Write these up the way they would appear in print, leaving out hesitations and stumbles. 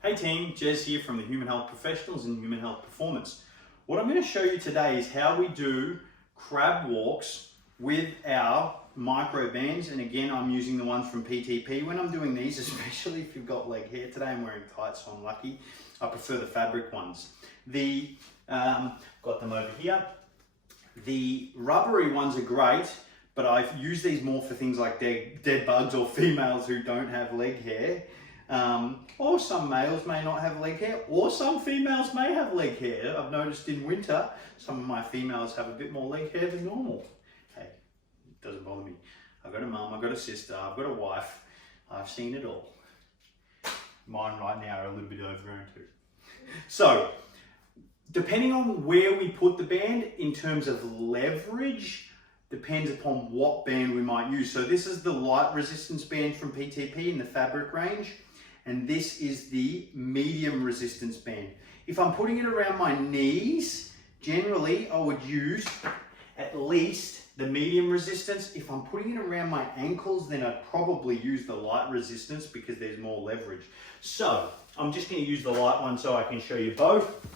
Hey team, Jez here from the Human Health Professionals and Human Health Performance. What I'm going to show you today is how we do crab walks with our micro bands, and again I'm using the ones from PTP. When I'm doing these, especially if you've got leg hair, today I'm wearing tights so I'm lucky, I prefer the fabric ones. Got them over here. The rubbery ones are great, but I've used these more for things like dead bugs or females who don't have leg hair. Or some males may not have leg hair, or some females may have leg hair. I've noticed in winter, some of my females have a bit more leg hair than normal. Hey, it doesn't bother me. I've got a mum, I've got a sister, I've got a wife. I've seen it all. Mine right now are a little bit overgrown too. So, depending on where we put the band in terms of leverage, depends upon what band we might use. So this is the light resistance band from PTP in the fabric range, and this is the medium resistance band. If I'm putting it around my knees, generally I would use at least the medium resistance. If I'm putting it around my ankles, then I'd probably use the light resistance because there's more leverage. So I'm just going to use the light one so I can show you both.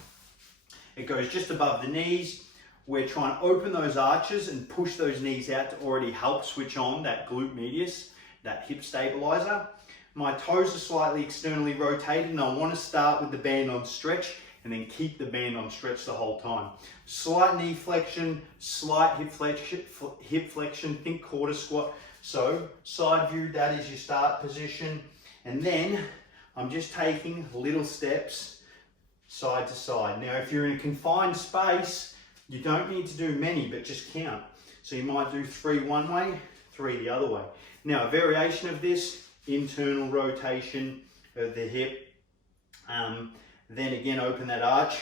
It goes just above the knees. We're trying to open those arches and push those knees out to already help switch on that glute medius, that hip stabilizer. My toes are slightly externally rotated and I want to start with the band on stretch and then keep the band on stretch the whole time. Slight knee flexion, slight hip flexion, think quarter squat. So side view, that is your start position. And then I'm just taking little steps side to side. Now, if you're in a confined space, you don't need to do many, but just count. So you might do 3 one way, 3 the other way. Now, a variation of this, internal rotation of the hip. Then again, open that arch.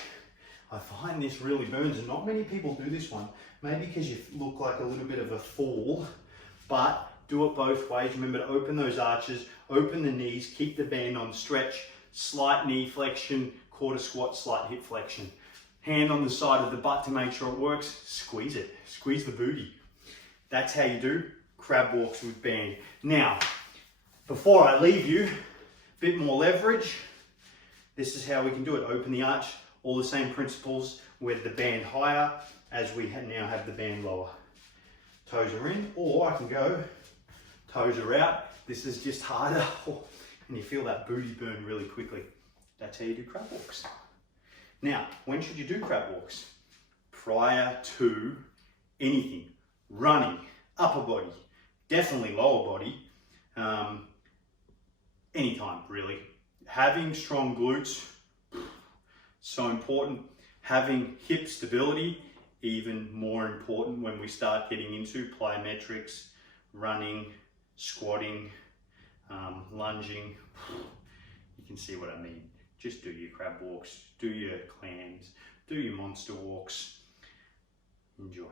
I find this really burns, and not many people do this one. Maybe because you look like a little bit of a fool, but do it both ways. Remember to open those arches, open the knees, keep the band on stretch, slight knee flexion, quarter squat, slight hip flexion. Hand on the side of the butt to make sure it works. Squeeze it, squeeze the booty. That's how you do crab walks with band. Now, before I leave you, a bit more leverage. This is how we can do it. Open the arch, all the same principles with the band higher as we now have the band lower. Toes are in, or I can go, toes are out. This is just harder, and you feel that booty burn really quickly. That's how you do crab walks. Now, when should you do crab walks? Prior to anything. Running, upper body, definitely lower body, anytime really. Having strong glutes, so important. Having hip stability, even more important when we start getting into plyometrics, running, squatting, lunging. You can see what I mean. Just do your crab walks, do your clams, do your monster walks. Enjoy.